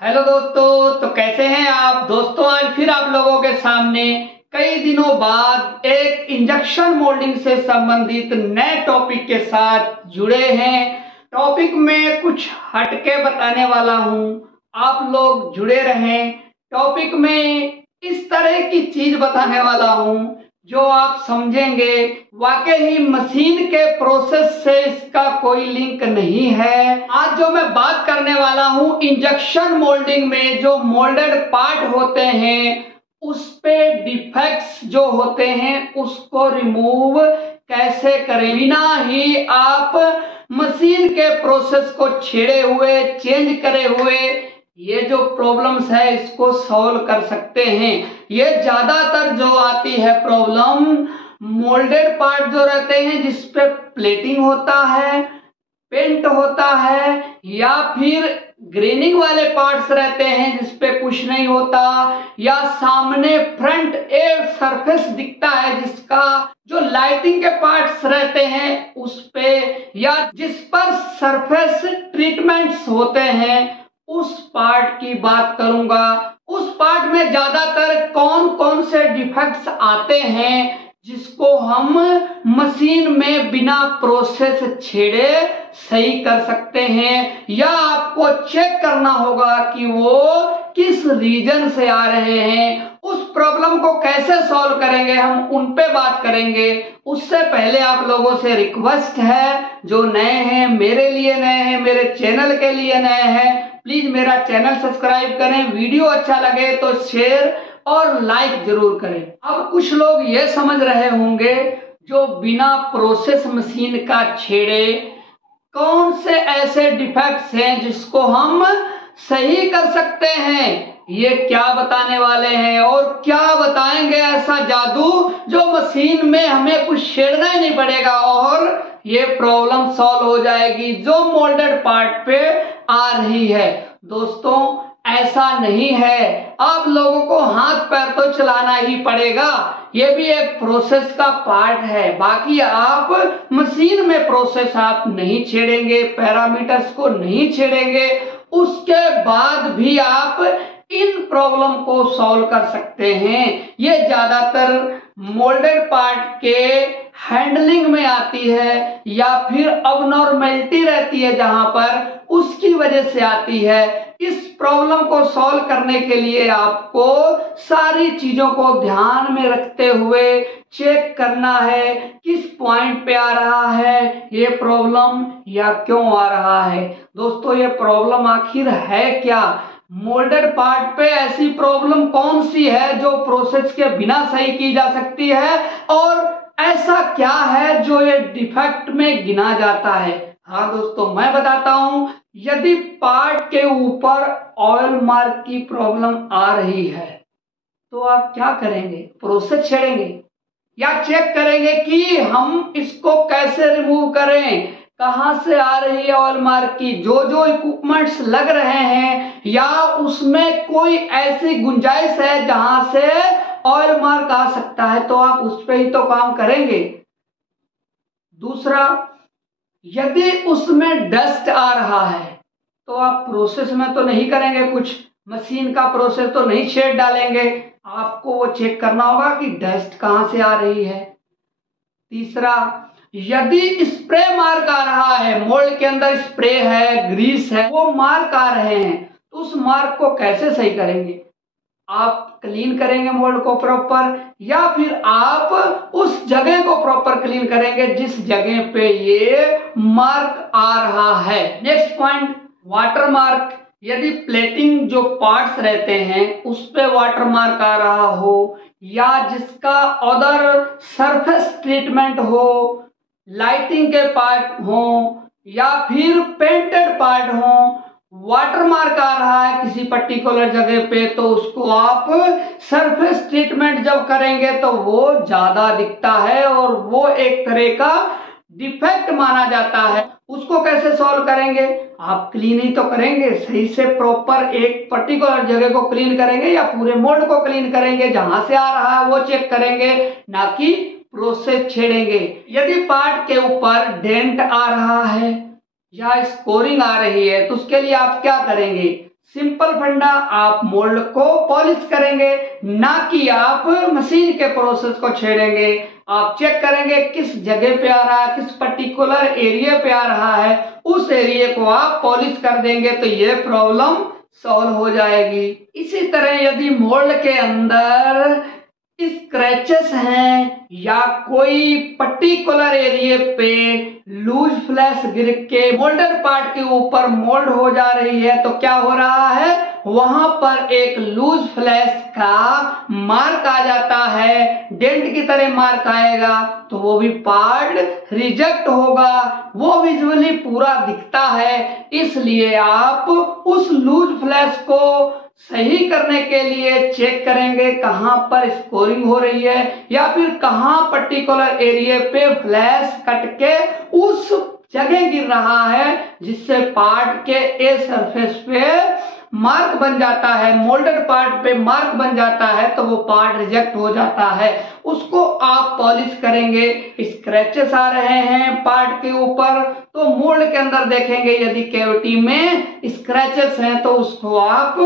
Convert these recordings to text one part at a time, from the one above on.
Hello दोस्तों, तो कैसे हैं आप दोस्तों। आज फिर आप लोगों के सामने कई दिनों बाद एक इंजेक्शन मोल्डिंग से संबंधित नए टॉपिक के साथ जुड़े हैं। टॉपिक में कुछ हटके बताने वाला हूं, आप लोग जुड़े रहें। टॉपिक में इस तरह की चीज बताने वाला हूं जो आप समझेंगे वाकई ही मशीन के प्रोसेस से इसका कोई लिंक नहीं है। आज जो मैं बात करने वाला हूं, इंजेक्शन मोल्डिंग में जो मोल्डेड पार्ट होते हैं उस पे डिफेक्ट्स जो होते हैं उसको रिमूव कैसे करें बिना ही आप मशीन के प्रोसेस को छेड़े हुए, चेंज करे हुए ये जो प्रॉब्लम्स है इसको सॉल्व कर सकते हैं। ये ज्यादातर जो आती है प्रॉब्लम मोल्डेड पार्ट जो रहते हैं जिसपे प्लेटिंग होता है, पेंट होता है, या फिर ग्रेनिंग वाले पार्ट्स रहते हैं जिसपे कुछ नहीं होता, या सामने फ्रंट एक सरफेस दिखता है जिसका जो लाइटिंग के पार्ट्स रहते हैं उस पे, या जिस पर सरफेस ट्रीटमेंट्स होते हैं उस पार्ट की बात करूंगा। उस पार्ट में ज्यादातर कौन कौन से डिफेक्ट्स आते हैं जिसको हम मशीन में बिना प्रोसेस छेड़े सही कर सकते हैं, या आपको चेक करना होगा कि वो किस रीजन से आ रहे हैं। उस प्रॉब्लम को कैसे सॉल्व करेंगे हम उन पे बात करेंगे। उससे पहले आप लोगों से रिक्वेस्ट है, जो नए हैं, मेरे लिए नए हैं, मेरे चैनल के लिए नए हैं, प्लीज मेरा चैनल सब्सक्राइब करें। वीडियो अच्छा लगे तो शेयर और लाइक जरूर करें। अब कुछ लोग ये समझ रहे होंगे जो बिना प्रोसेस मशीन का छेड़े कौन से ऐसे डिफेक्ट्स हैं जिसको हम सही कर सकते हैं। ये क्या बताने वाले हैं और क्या बताएंगे ऐसा जादू जो मशीन में हमें कुछ छेड़ना ही नहीं पड़ेगा और ये प्रॉब्लम सॉल्व हो जाएगी जो मोल्डेड पार्ट पे आ रही है। दोस्तों ऐसा नहीं है, आप लोगों को हाथ पैर तो चलाना ही पड़ेगा, ये भी एक प्रोसेस का पार्ट है। बाकी आप मशीन में प्रोसेस आप नहीं छेड़ेंगे, पैरामीटर्स को नहीं छेड़ेंगे, उसके बाद भी आप इन प्रॉब्लम को सॉल्व कर सकते हैं। ये ज्यादातर मोल्डेड पार्ट के हैंडलिंग में आती है या फिर अबनॉर्मेलिटी रहती है जहां पर, उसकी वजह से आती है। इस प्रॉब्लम को सॉल्व करने के लिए आपको सारी चीजों को ध्यान में रखते हुए चेक करना है किस पॉइंट पे आ रहा है ये प्रॉब्लम या क्यों आ रहा है। दोस्तों ये प्रॉब्लम आखिर है क्या, मोल्डेड पार्ट पे ऐसी प्रॉब्लम कौन सी है जो प्रोसेस के बिना सही की जा सकती है, और ऐसा क्या है जो ये डिफेक्ट में गिना जाता है। हाँ दोस्तों मैं बताता हूं, यदि पार्ट के ऊपर ऑयल मार्क की प्रॉब्लम आ रही है तो आप क्या करेंगे, प्रोसेस छेड़ेंगे या चेक करेंगे कि हम इसको कैसे रिमूव करें, कहां से आ रही है ऑयल मार्क की, जो जो इक्विपमेंट्स लग रहे हैं, या उसमें कोई ऐसी गुंजाइश है जहां से ऑयल मार्क आ सकता है तो आप उस पर ही तो काम करेंगे। दूसरा, यदि उसमें डस्ट आ रहा है तो आप प्रोसेस में तो नहीं करेंगे कुछ, मशीन का प्रोसेस तो नहीं छेड़ डालेंगे, आपको वो चेक करना होगा कि डस्ट कहां से आ रही है। तीसरा, यदि स्प्रे मार्क आ रहा है, मोल्ड के अंदर स्प्रे है, ग्रीस है, वो मार्क आ रहे हैं तो उस मार्क को कैसे सही करेंगे। आप क्लीन करेंगे मोल्ड को प्रॉपर, या फिर आप उस जगह को प्रॉपर क्लीन करेंगे जिस जगह पे ये मार्क आ रहा है। Next point, water mark. यदि प्लेटिंग जो पार्ट्स रहते हैं उस पे वाटर मार्क आ रहा हो, या जिसका अदर सरफेस ट्रीटमेंट हो, लाइटिंग के पार्ट हो, या फिर पेंटेड पार्ट हो, वाटर मार्क आ रहा है किसी पर्टिकुलर जगह पे तो उसको आप सरफेस ट्रीटमेंट जब करेंगे तो वो ज्यादा दिखता है और वो एक तरह का डिफेक्ट माना जाता है। उसको कैसे सॉल्व करेंगे, आप क्लीन ही तो करेंगे, सही से प्रॉपर एक पर्टिकुलर जगह को क्लीन करेंगे या पूरे मोल्ड को क्लीन करेंगे, जहां से आ रहा है वो चेक करेंगे, ना कि प्रोसेस छेड़ेंगे। यदि पार्ट के ऊपर डेंट आ रहा है या स्कोरिंग आ रही है तो उसके लिए आप क्या करेंगे, सिंपल फंडा, आप मोल्ड को पॉलिश करेंगे, ना कि आप मशीन के प्रोसेस को छेड़ेंगे। आप चेक करेंगे किस जगह पे आ रहा है, किस पर्टिकुलर एरिया पे आ रहा है, उस एरिया को आप पॉलिश कर देंगे तो ये प्रॉब्लम सॉल्व हो जाएगी। इसी तरह यदि मोल्ड के अंदर स्क्रैचेस हैं या कोई पर्टिकुलर एरिया पे लूज फ्लैश गिर के मोल्डर पार्ट के ऊपर मोल्ड हो जा रही है, तो क्या हो रहा है, वहां पर एक लूज फ्लैश का मार्क आ जाता है, डेंट की तरह मार्क आएगा, तो वो भी पार्ट रिजेक्ट होगा, वो विजुअली पूरा दिखता है। इसलिए आप उस लूज फ्लैश को सही करने के लिए चेक करेंगे कहां पर स्कोरिंग हो रही है या फिर कहां पर्टिकुलर एरिया पे फ्लैश कट के उस जगह गिर रहा है जिससे पार्ट के ए सरफेस पे मार्क बन जाता है, मोल्डर पार्ट पे मार्क बन जाता है, तो वो पार्ट रिजेक्ट हो जाता है। उसको आप पॉलिश करेंगे। स्क्रैचेस आ रहे हैं पार्ट के ऊपर तो मोल्ड के अंदर देखेंगे, यदि कैविटी में स्क्रैचेस हैं तो उसको आप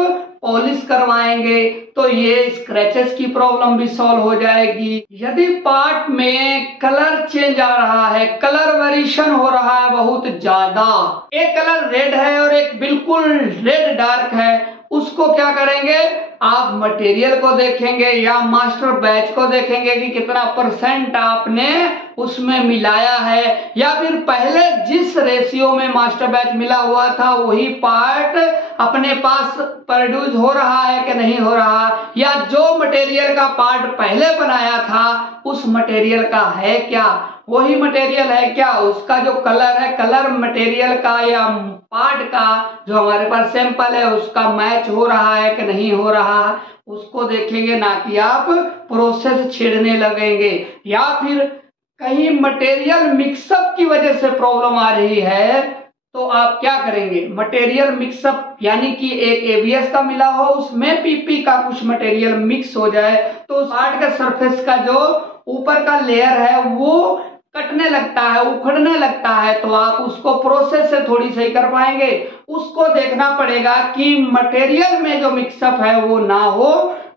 पॉलिश करवाएंगे तो ये स्क्रैचेस की प्रॉब्लम भी सॉल्व हो जाएगी। यदि पार्ट में कलर चेंज आ रहा है, कलर वेरिएशन हो रहा है बहुत ज्यादा, एक कलर रेड है और एक बिल्कुल रेड डार्क है, उसको क्या करेंगे, आप मटेरियल को देखेंगे या मास्टर बैच को देखेंगे कि कितना परसेंट आपने उसमें मिलाया है, या फिर पहले जिस रेशियो में मास्टर बैच मिला हुआ था वही पार्ट अपने पास प्रोड्यूस हो रहा है कि नहीं हो रहा, या जो मटेरियल का पार्ट पहले बनाया था उस मटेरियल का है क्या, वही मटेरियल है क्या, उसका जो कलर है, कलर मटेरियल का या पार्ट का जो हमारे पास सैंपल है उसका मैच हो रहा है कि नहीं हो रहा, उसको देखेंगे, ना कि आप प्रोसेस छेड़ने लगेंगे। या फिर कहीं मटेरियल मिक्सअप की वजह से प्रॉब्लम आ रही है तो आप क्या करेंगे, मटेरियल मिक्सअप यानी कि एक एबीएस का मिला हो उसमें पीपी का कुछ मटेरियल मिक्स हो जाए तो उस पार्ट का सरफेस का जो ऊपर का लेयर है वो कटने लगता है, उखड़ने लगता है, तो आप उसको प्रोसेस से थोड़ी सही कर पाएंगे। उसको देखना पड़ेगा कि मटेरियल में जो मिक्सअप है वो ना हो,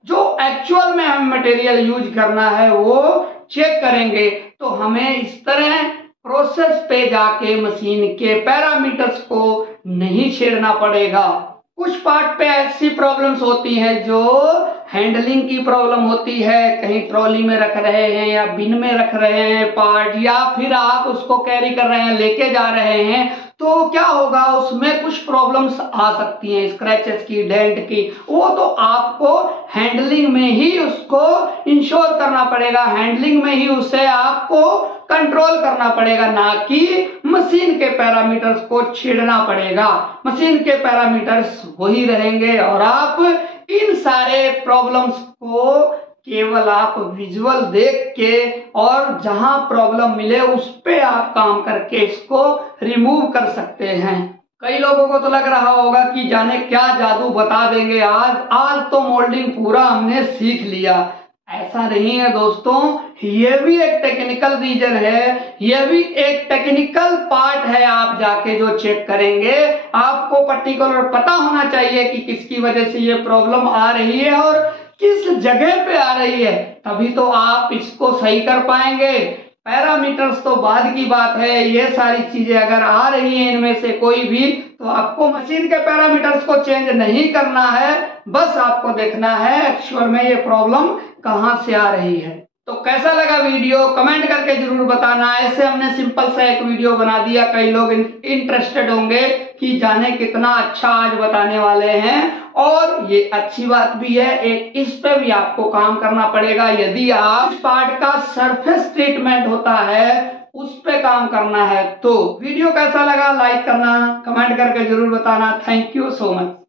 जो एक्चुअल में हम मटेरियल यूज करना है वो चेक करेंगे। तो हमें इस तरह प्रोसेस पे जाके मशीन के पैरामीटर्स को नहीं छेड़ना पड़ेगा। कुछ पार्ट पे ऐसी प्रॉब्लम्स होती हैं जो हैंडलिंग की प्रॉब्लम होती है, कहीं ट्रॉली में रख रहे हैं या बिन में रख रहे हैं पार्ट, या फिर आप उसको कैरी कर रहे हैं, लेके जा रहे हैं, तो क्या होगा, उसमें कुछ प्रॉब्लम्स आ सकती हैं, स्क्रैचेस की, डेंट की, वो तो आपको हैंडलिंग में ही उसको इंश्योर करना पड़ेगा, हैंडलिंग में ही उसे आपको कंट्रोल करना पड़ेगा, ना कि मशीन के पैरामीटर्स को छेड़ना पड़ेगा। मशीन के पैरामीटर्स वही रहेंगे और आप इन सारे प्रॉब्लम्स को केवल आप विजुअल देख के और जहां प्रॉब्लम मिले उस पे आप काम करके इसको रिमूव कर सकते हैं। कई लोगों को तो लग रहा होगा कि जाने क्या जादू बता देंगे आज तो मोल्डिंग पूरा हमने सीख लिया। ऐसा नहीं है दोस्तों, ये भी एक टेक्निकल रीजन है, ये भी एक टेक्निकल पार्ट है। आप जाके जो चेक करेंगे आपको पर्टिकुलर पता होना चाहिए कि किसकी वजह से ये प्रॉब्लम आ रही है और किस जगह पे आ रही है, तभी तो आप इसको सही कर पाएंगे। पैरामीटर्स तो बाद की बात है, ये सारी चीजें अगर आ रही हैं इनमें से कोई भी, तो आपको मशीन के पैरामीटर्स को चेंज नहीं करना है, बस आपको देखना है एक्चुअल में ये प्रॉब्लम कहां से आ रही है। तो कैसा लगा वीडियो कमेंट करके जरूर बताना। ऐसे हमने सिंपल सा एक वीडियो बना दिया, कई लोग इंटरेस्टेड होंगे कि जाने कितना अच्छा आज बताने वाले हैं, और ये अच्छी बात भी है, एक इस पे भी आपको काम करना पड़ेगा। यदि आप पार्ट का सरफेस ट्रीटमेंट होता है उस पे काम करना है तो वीडियो कैसा लगा लाइक करना, कमेंट करके जरूर बताना। Thank you so much.